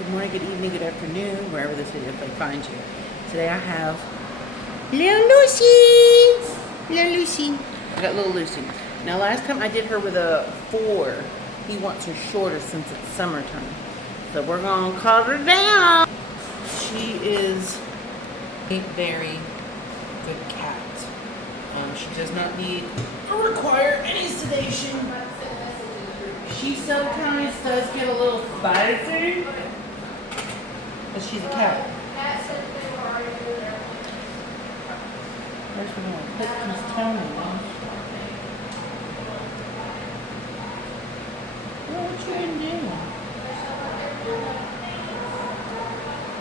good morning, good evening, good afternoon, wherever this video finds you. Today I have little Lucy. Little Lucy. I got little Lucy. Now last time I did her with a 4. He wants her shorter since it's summertime. So we're going to cut her down. She is a very good cat. She does not need or require any sedation. She sometimes does get a little spicy, but she's a cat. First we're going to put his tongue in. Well, what you been doing?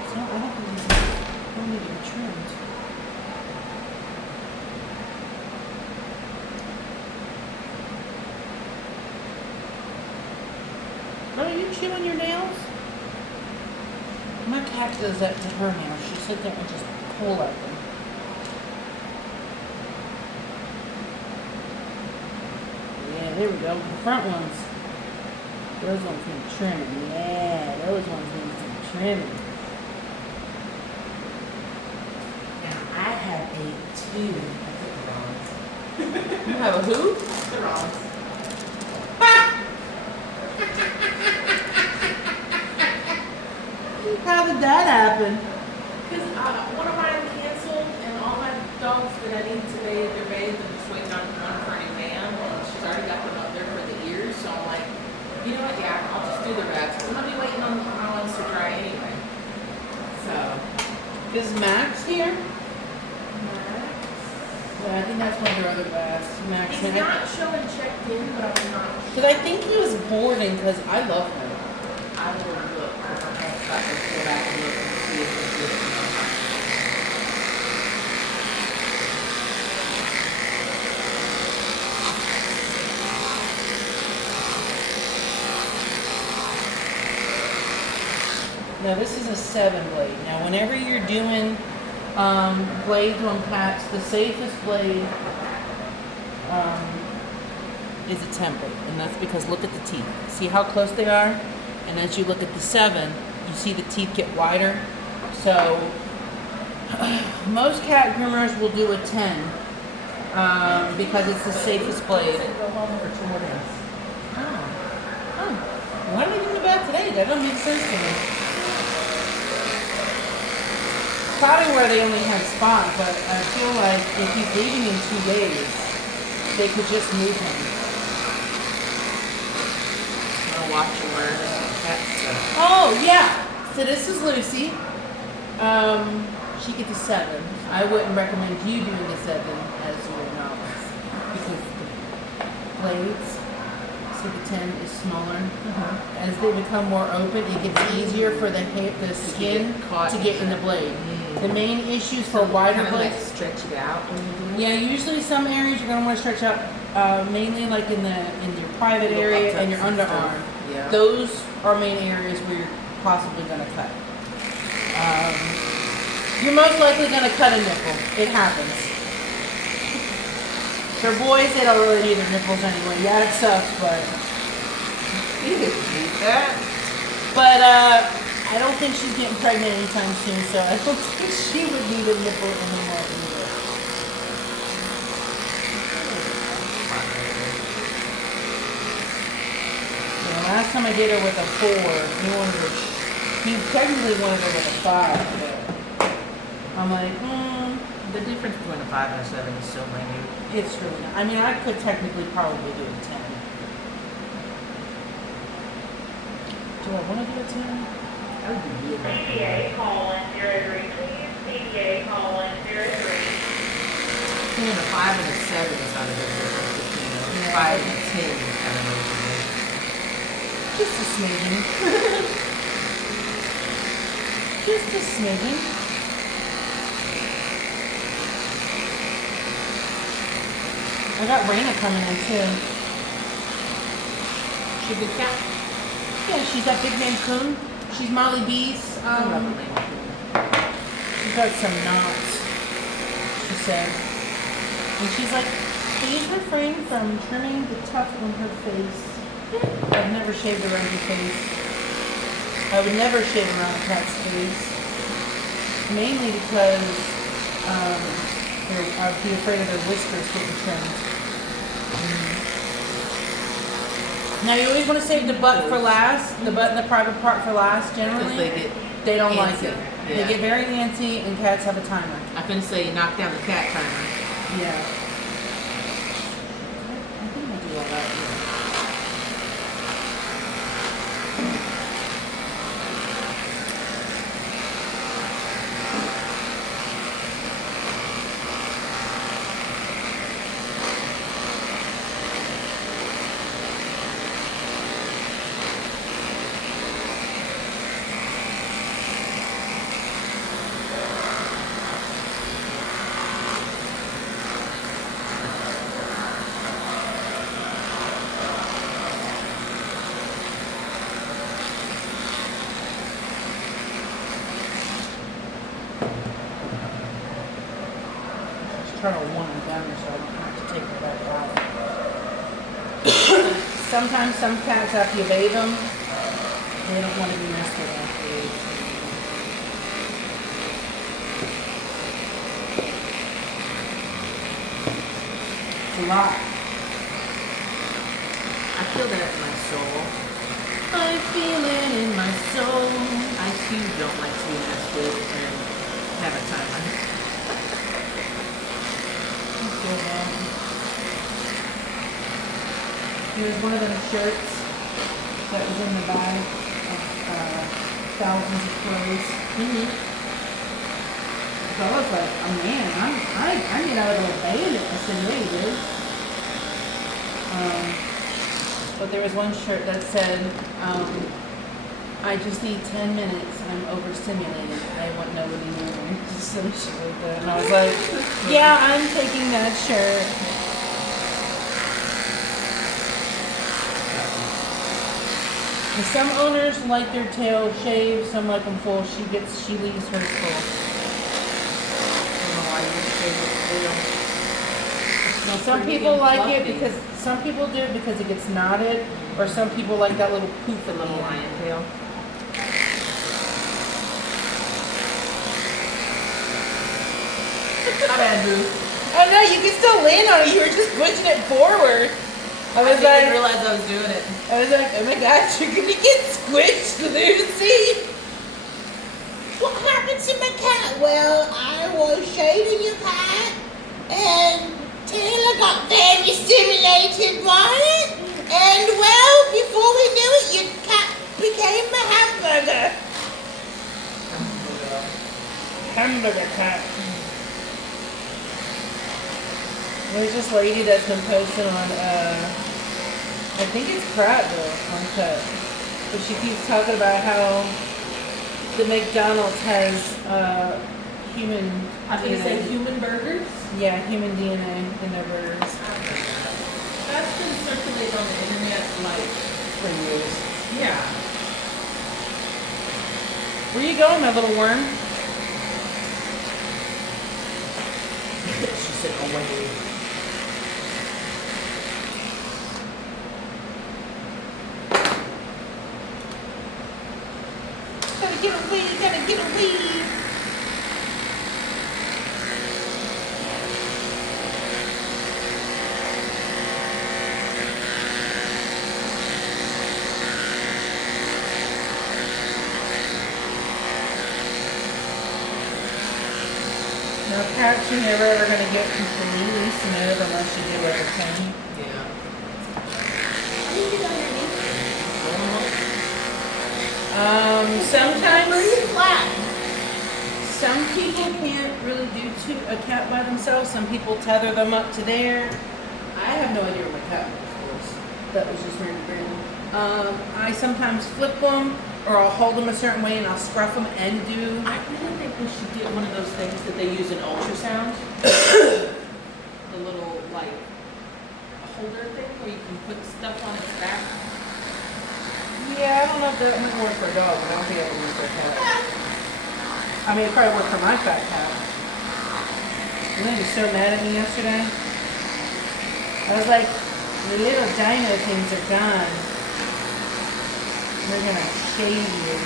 So I don't think these don't need to be trimmed. Are you chewing your nails? My cat does that to her nails. She sits there and just pull at them. Yeah, there we go. The front ones. Those ones need trimming. Yeah, those ones need some trimming. Now, I have a 2. You have a who? The Rollins. How did that happen? Because one of mine canceled, and all my dogs that I need to bathe, they're bathed. I'm just waiting on one for an exam, and she's already got them up there for the ears. So I'm like, you know what? Yeah, I'll just do the rest. I'm gonna be waiting on my ones to dry anyway. So, Is Max here? Yeah, I think that's one of their other baths. Max. he's not showing checked in, but I'm not sure. Because I think he was boarding because I love him. I will look. I have to go back and look and see if it's good. Now this is a 7 blade. Now whenever you're doing blades on cats, the safest blade is a 10 blade. And that's because look at the teeth. See how close they are? And as you look at the 7, you see the teeth get wider. So most cat groomers will do a 10 because it's the safest blade. Go home for 2 more days. Oh. Why are they doing the bath today? That doesn't make sense to me. Probably where they only have spots, but I feel like if he's leaving in 2 days, they could just move him. I'm gonna watch and learn cat stuff. Oh, yeah. So this is Lucy. She gets a 7. I wouldn't recommend you doing a 7 as your novice because the blades, see the 10 is smaller. As they become more open, it gets easier for the skin to get in the blade. The main issues for wider Kind of like blades. stretch it out when you do it. Yeah, usually some areas you're gonna want to stretch out, mainly like in your private Little area and uptucks your and stuff. underarm. Yeah. Those are main areas where you're possibly gonna cut. You're most likely gonna cut a nipple. It happens. For boys, they don't really need their nipples anyway. Yeah, it sucks, but You didn't need that. I don't think she's getting pregnant anytime soon, so I don't think she would need a nipple anymore either. Last time I did her with a 4, he technically wanted her with a 5, but I'm like, The difference between a 5 and a 7 is so minute. it's really not. I mean, I could technically probably do a 10. Do I want to do a 10? I would be really CDA colon 03, please. CDA colon 03. between a 5 and a 7 is not a big difference. Between a 5 and a 10 is kind of a Just a smidgen. Just a smidgen. I got Raina coming in too. She a good cat. Yeah, she's that big Maine Coon. She's Molly B's. I love a Maine Coon. She's got some knots, she said. And she's like, please refrain from trimming the tuft on her face. I've never shaved around her face. I would never shave around a cat's face, mainly because I'd be afraid of their whiskers getting trimmed. Now you always want to save the butt for last, the butt and the private part for last. Generally, Because they don't like antsy. it. Yeah. They get very antsy, and cats have a timer. I'm gonna say knock down the cat timer. Yeah. I think I do all that. Yeah. Try to wind them down so I don't have to take it back out. Sometimes some cats, after you bathe them, they don't want to be messed with after you bathe them. It's a lot. I feel that in my soul. I feel it in my soul. I too don't like to be messed with and have a timer. Here's one of them shirts that was in the bag of thousands of clothes. So I was like, oh man, I need out of a bandit. I said, yeah, you do. But there was one shirt that said, I just need 10 minutes. I'm overstimulated. I want nobody near me. Some shit like that. And I was like, yeah, I'm taking that shirt. And some owners like their tail shaved, some like them full. She leaves hers full. I don't know why you shave it full. Now, some people like it because some people do it because it gets knotted, or some people like that little poof The at the little end. lion tail. My bad, boo. Oh no, you can still land on it. You were just pushing it forward. I I was didn't like, realize I was doing it. oh my gosh, you're gonna get squished. Lucy. What happened to my cat? Well, I was shaving your cat, and Taylor got very stimulated by it, and well, before we knew it, your cat became a hamburger. Hamburger cat. There's this lady that's been posting on, I think it's Prattville on Cut, but she keeps talking about how the McDonald's has human. I was gonna say DNA. human burgers. Yeah, human DNA in their burgers That's been circulated on the internet like for years. yeah. Where you going, my little worm? She said away. Gotta get away, gotta get away. Now, cats, you're never ever gonna get completely smooth unless you do like a thing. Yeah. Sometimes Pretty flat. some people can't really do a cat by themselves. Some people tether them up to there. I have no idea where my cat was. That was just random. I sometimes flip them, or I'll hold them a certain way and I'll scruff them and do. I really think we should get one of those things that they use in ultrasound. The little like holder thing where you can put stuff on its back. Yeah, I don't know if that might work for a dog, but I don't think it would work for a cat. I mean, it probably worked for my fat cat. And then he was so mad at me yesterday. I was like, the little dino things are gone. They're gonna shave you.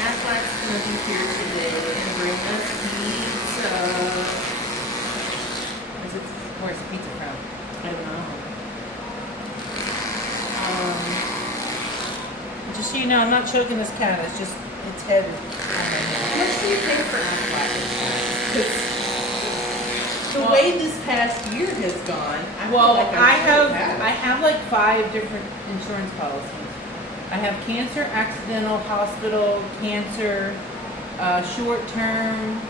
Affleck's gonna be here today and bring us pizza. Where's the pizza from? I don't know. Just so you know, I'm not choking this cat. It's heavy. How much do you pay for Affleck? 'Cause the way this past year has gone, I feel Well, like I should have like 5 different insurance policies. I have cancer, accidental, hospital, cancer, short term,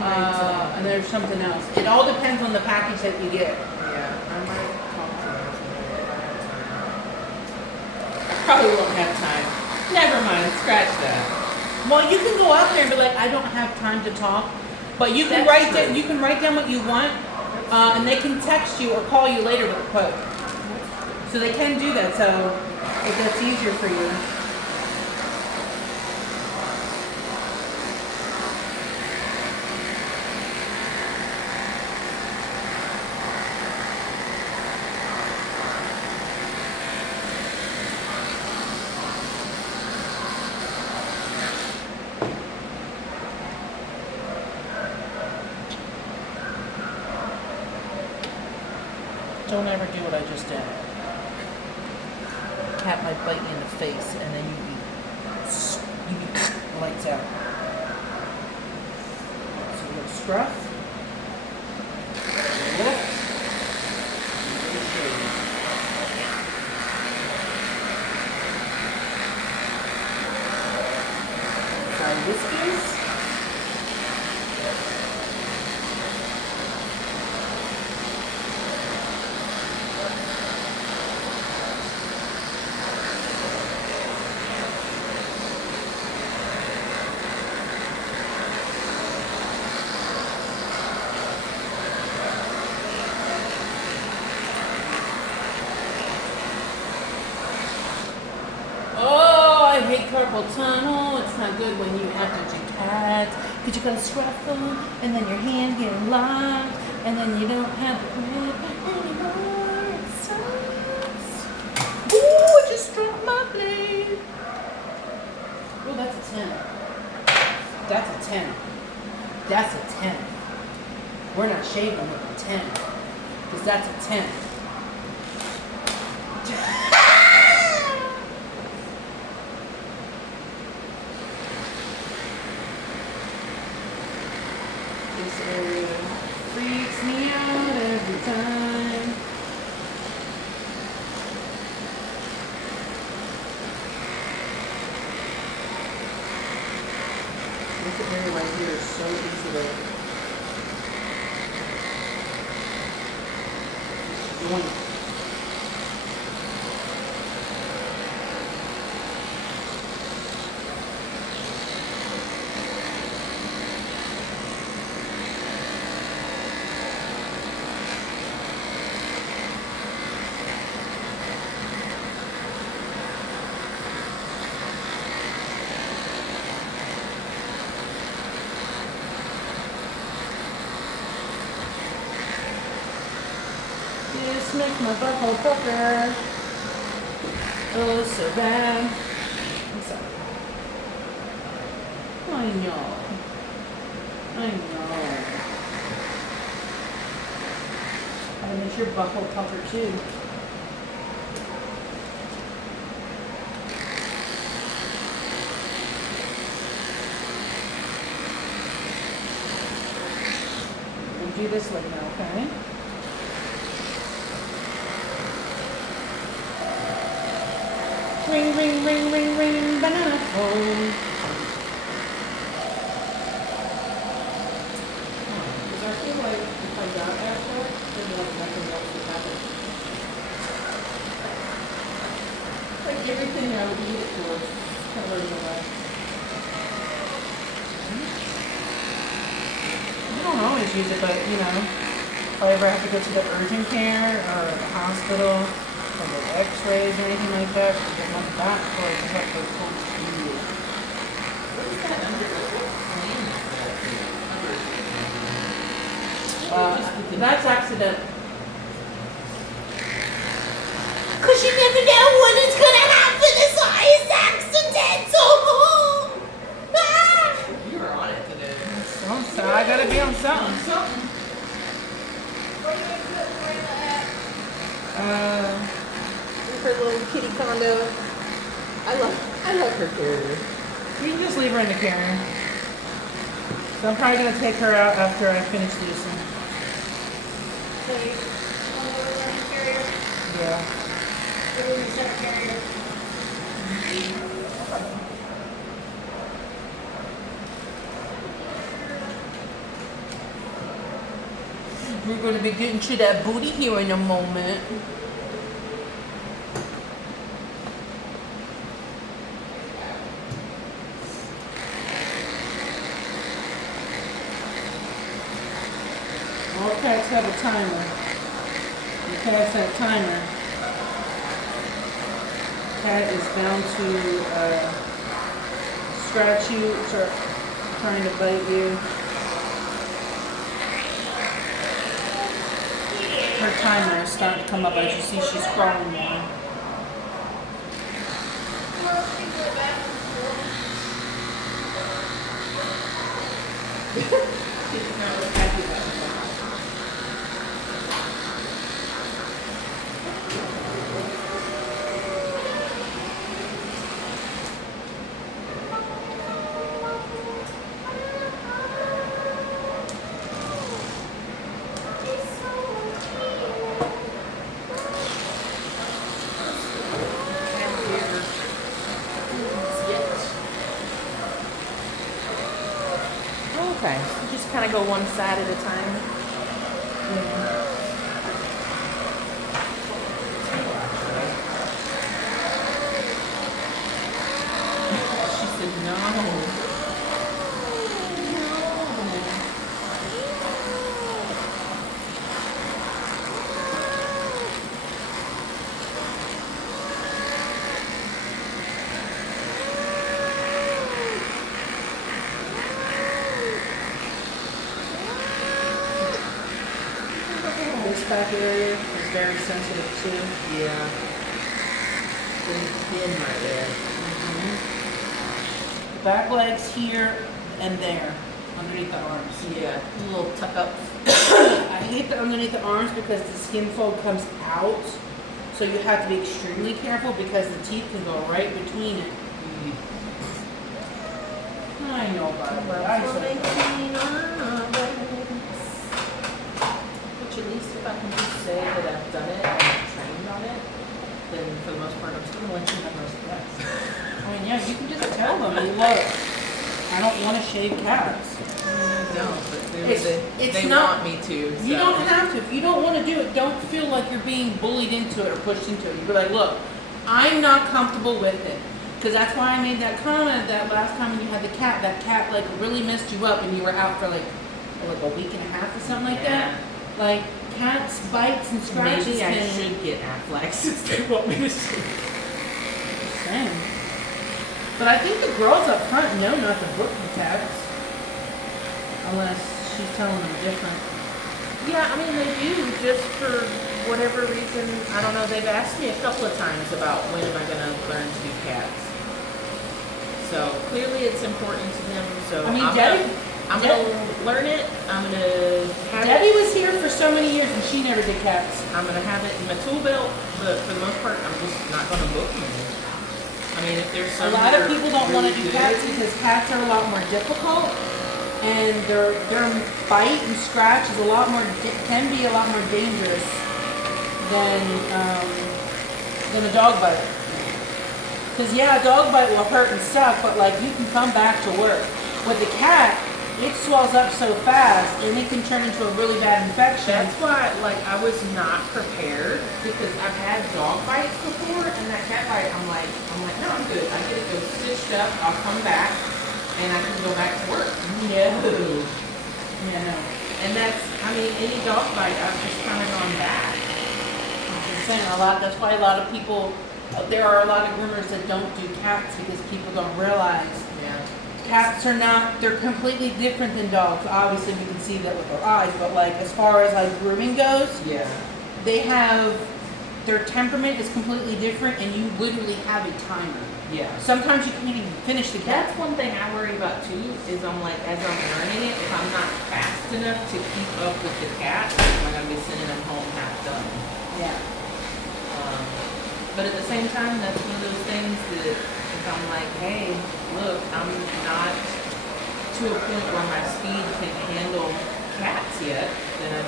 and there's something else. It all depends on the package that you get. Yeah, I might talk to them today if I have time. I probably won't have time. Never mind, scratch that. Well, you can go out there and be like, I don't have time to talk, but you can That's write true. down. You can write down what you want, and they can text you or call you later with a quote. So they can do that. So if that's easier for you. Don't ever do what I just did. Cat might bite you in the face, and then you'd be lights out. So a little scruff. Lift. And shave. Dry whiskers. Oh, I hate carpal tunnel. It's not good when you have to do cats. Because you got to scruff them, and then your hand getting locked, and then you don't have the grip anymore. It sucks. Ooh, I just dropped my blade. Oh, that's a 10. That's a 10. That's a 10. We're not shaving with a 10. Because that's a 10. This area freaks me out every time. This area right here is so easy to joint. This makes my butthole pucker. Oh, so bad. I'm sorry. I know. I know. And it's your butthole pucker too. We'll do this way now, okay? Ring, ring, ring, ring, ring, banana phone. Because I feel like if I got Affleck, then like nothing else would happen. Like everything I would need it for is covered in away. You don't always use it, but you know, if I ever have to go to the urgent care or the hospital or get x-rays or anything like that, get my back or I just have to go to you. What is that under? What plan is that? That's accidental. Cause you never know when it's gonna happen. It's always accidental. You were on it today. So I gotta be on something. Something. Her little kitty condo. I love her carrier. You can just leave her in the carrier. So I'm probably gonna take her out after I finish Lucy. Yeah. We're going to be getting to that booty here in a moment. All cats have a timer. The cats have a timer. Cat is bound to scratch you, start trying to bite you. Her timer is starting to come up. As you see, she's crawling now. Okay, you just kind of go one side at a time. She said no. This back area is very sensitive too. Yeah. Thin right there. The back legs here and there, underneath the arms. Yeah. Little tuck ups. I hate the underneath the arms because the skin fold comes out. So you have to be extremely careful because the teeth can go right between it. I know about it, but I Which at least if I can just say that I've done it and I've trained on it, then for the most part I'm still going to let you have most of I mean, yeah, you can just tell them, look, I don't want to shave cats. I don't, but It's they not- want me to. So. You don't have to. If you don't want to do it, don't feel like you're being bullied into it or pushed into it. You be like, look, I'm not comfortable with it. Because that's why I made that comment that last time when you had the cat. That cat like really messed you up and you were out for like a week and a half or something like that. Like cats, bites and scratches. Maybe I can- should get Affleck since they want me to shave. Same. But I think the girls up front know not to book the cats. Unless she's telling them different. Yeah, I mean they do just for whatever reason. I don't know. They've asked me a couple of times about when am I going to learn to do cats. So clearly it's important to them. So I mean, I'm gonna learn it. I'm gonna have Debbie it. was here for so many years and she never did cats. I'm gonna have it in my tool belt, but for the most part, I'm just not gonna book them. I mean, if there's A some lot that of are people don't want to really do cats good, because cats are a lot more difficult, and their bite and scratch is a lot more can be a lot more dangerous than a dog bite. Because yeah, a dog bite will hurt and suck, but like you can come back to work. With the cat, it swells up so fast and it can turn into a really bad infection. that's why, like, I was not prepared because I've had dog bites before, and that cat bite, I'm like, no, I'm good. I get it go stitched up. I'll come back, and I can go back to work. No. Yeah, no. And that's, I mean, any dog bite, I've just kind of gone back. I'm just saying that's why a lot of people, there are a lot of groomers that don't do cats because people don't realize Yeah. cats are not, they're completely different than dogs. Obviously we can see that with our eyes, but like as far as like grooming goes, Yeah. they have their temperament is completely different, and you literally have a timer. Yeah. Sometimes you can't even finish the cat. That's one thing I worry about too, is I'm like, as I'm learning it, if I'm not fast enough to keep up with the cat, I'm gonna be sending them home half done. Yeah. But at the same time, that's one of those things that if I'm like, hey, look, I'm not to a point where my speed can handle cats yet, then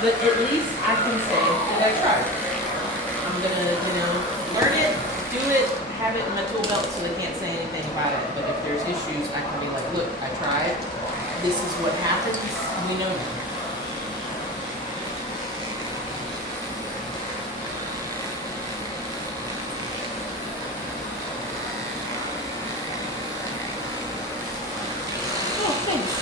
but at least I can say that I tried. I'm gonna, learn it, do it, have it in my tool belt so they can't say anything about it. But if there's issues, I can be like, look, I tried. This is what happens. We know now. Oh, thanks.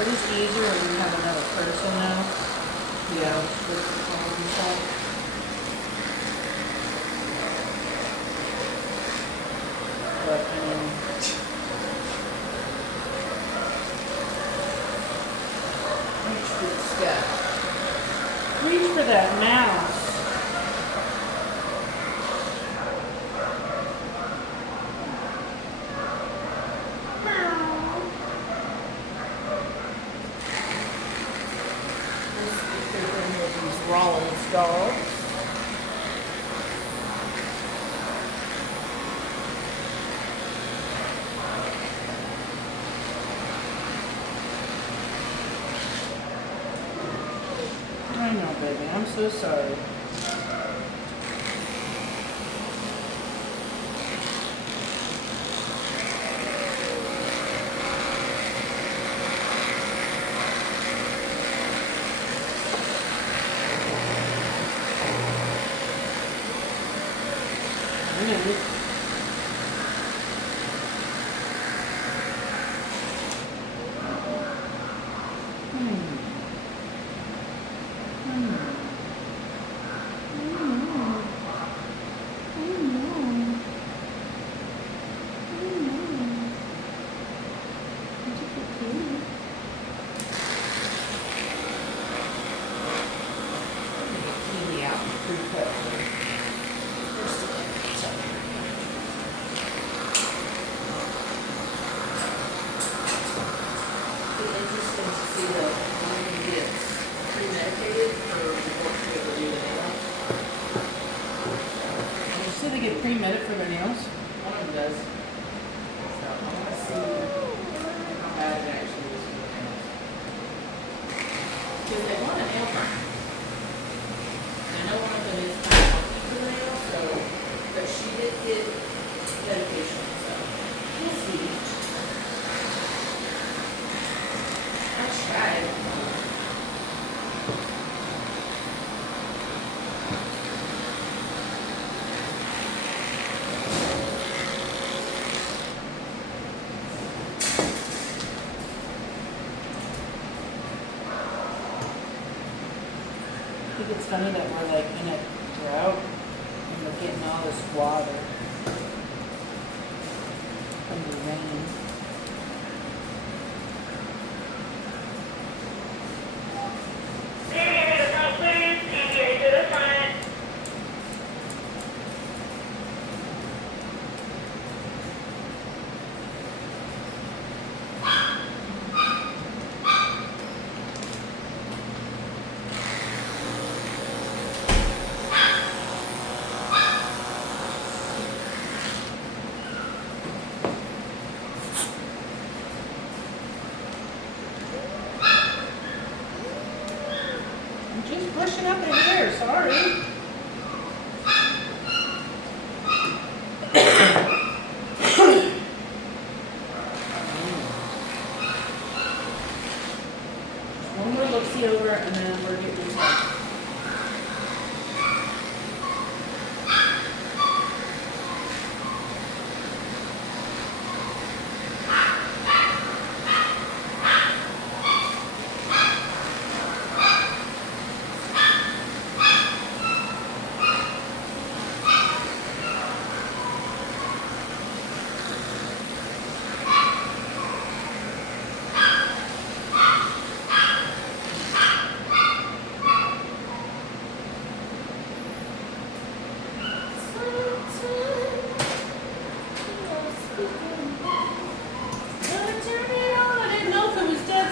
It is easier when you have another person now. Yeah. With the phone and stuff. But, Reach for the step. reach for that mouse. Let's see if there's any of these Rollins dogs. I know, baby. I'm so sorry. I know. Kiwi out and pre-cut. It's interesting to see the one gets premedicated for before she ever do the nail. You said they get pre-med for their nails? One of them does. So I want to see how bad it actually is for the nails. Because they want a nail primer. I know one of them is kind of funky for the nails, so, but she did get medication, so we'll see. I tried. I think it's funny that we're like in a drought and we're getting all this water from the rain. PDA to the front, please. PDA to the front. I'm just brushing out their hair, sorry. One more look-see over and then we're getting started.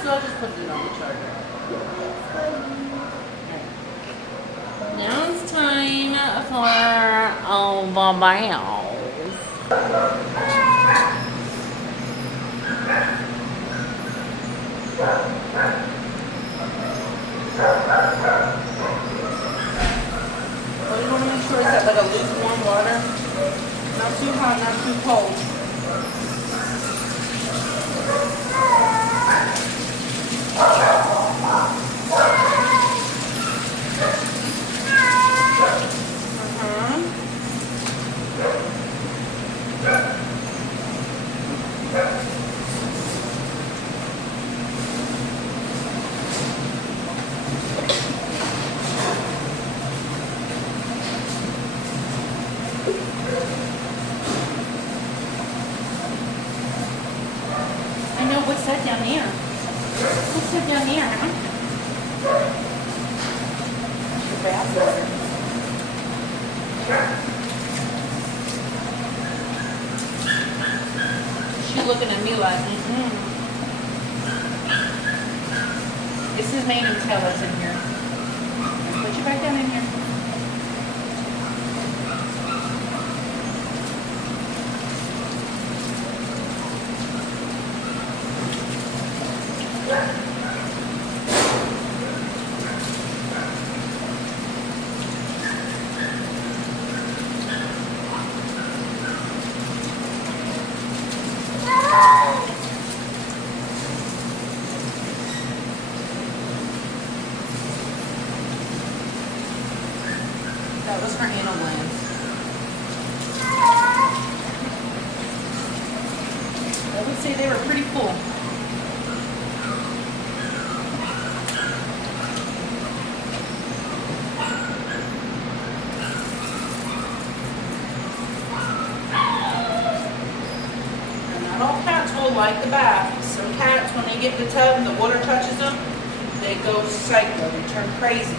so I'll just put it on the charger. Now it's time for the bells. Well, you want to make sure it's at like a lukewarm water. Not too hot, not too cold. I know, what's that down there? What's that down there, huh? The bath water. She's looking at me like, This is made and tell us in here. Put you back down in here. That was her anal glands. I would say they were pretty full. And not all cats will like the bath. Some cats, when they get in the tub and the water touches them, they go psycho, they turn crazy.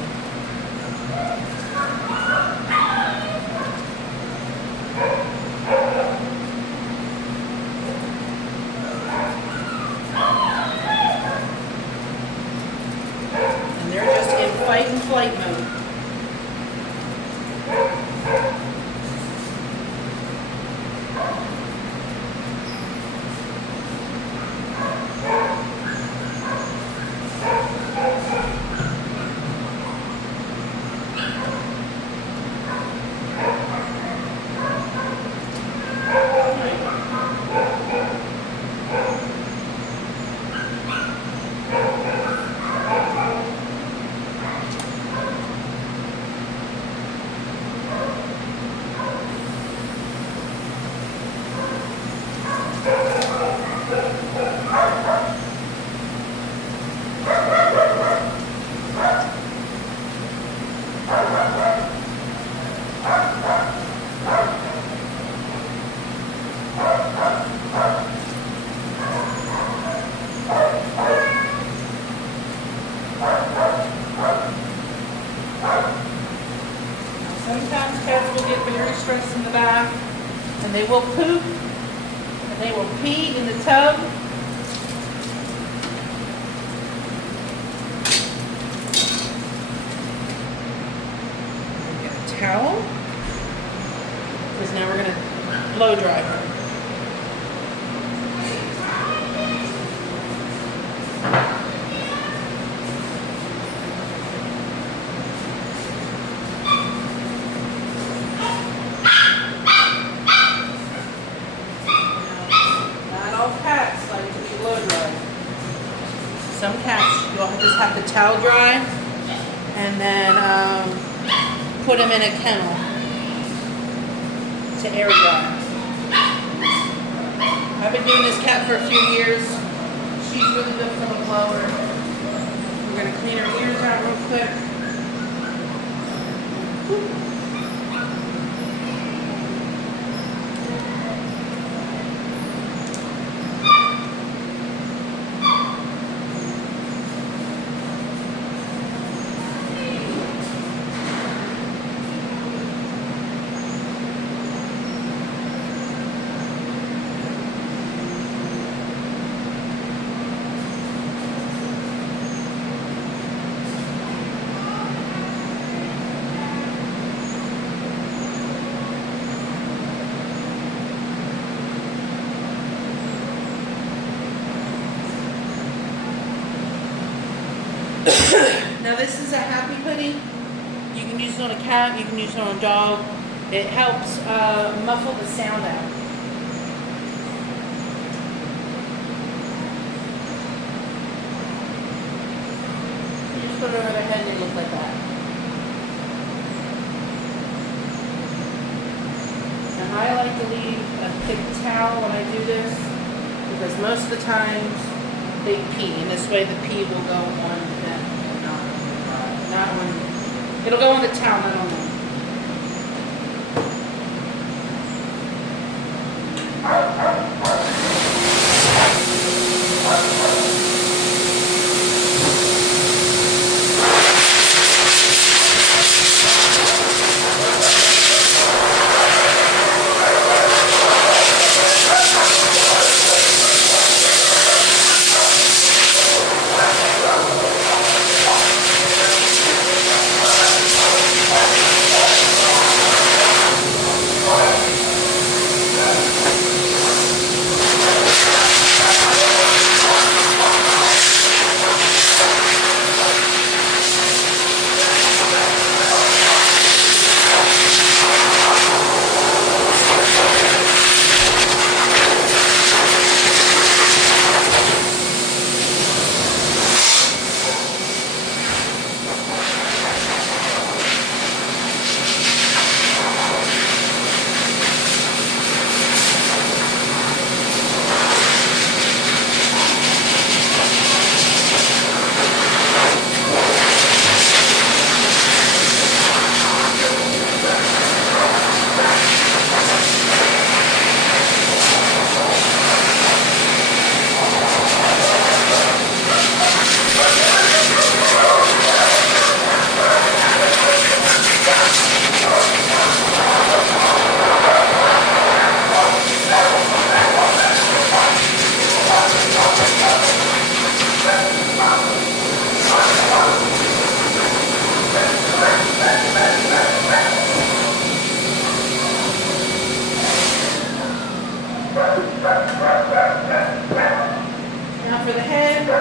And they're just in fight and flight mode. Sometimes cats will get very stressed in the bath, and they will poop, and they will pee in the tub. Get a towel, because now we're going to blow dry her. Some cats, you'll just have to towel dry and then put them in a kennel to air dry. I've been doing this cat for a few years. She's really good from a blower. We're going to clean her ears out real quick. Now this is a happy hoodie. You can use it on a cat, you can use it on a dog. It helps muffle the sound out. You just put it over their head and they look like that. And I like to leave a thick towel when I do this because most of the times they pee, and this way the pee will go on them, not on. It'll go on the towel, not on them. Now for the head, I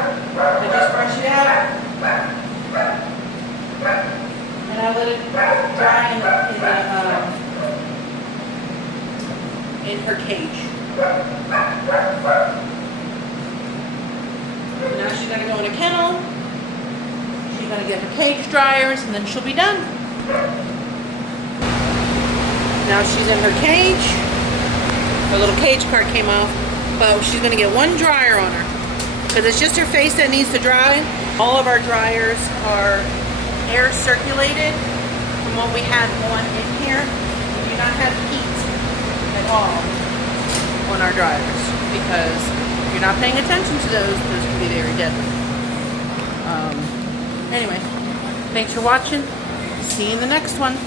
just brush it out, and I let it dry in her cage. Now she's gonna go in a kennel. She's gonna get her cage dryers, and then she'll be done. Now she's in her cage. Her little cage card came off, but she's gonna get one dryer on her because it's just her face that needs to dry. All of our dryers are air circulated from what we had on in here. We do not have heat at all on our dryers because if you're not paying attention to those can be very deadly. Anyway, thanks for watching. See you in the next one.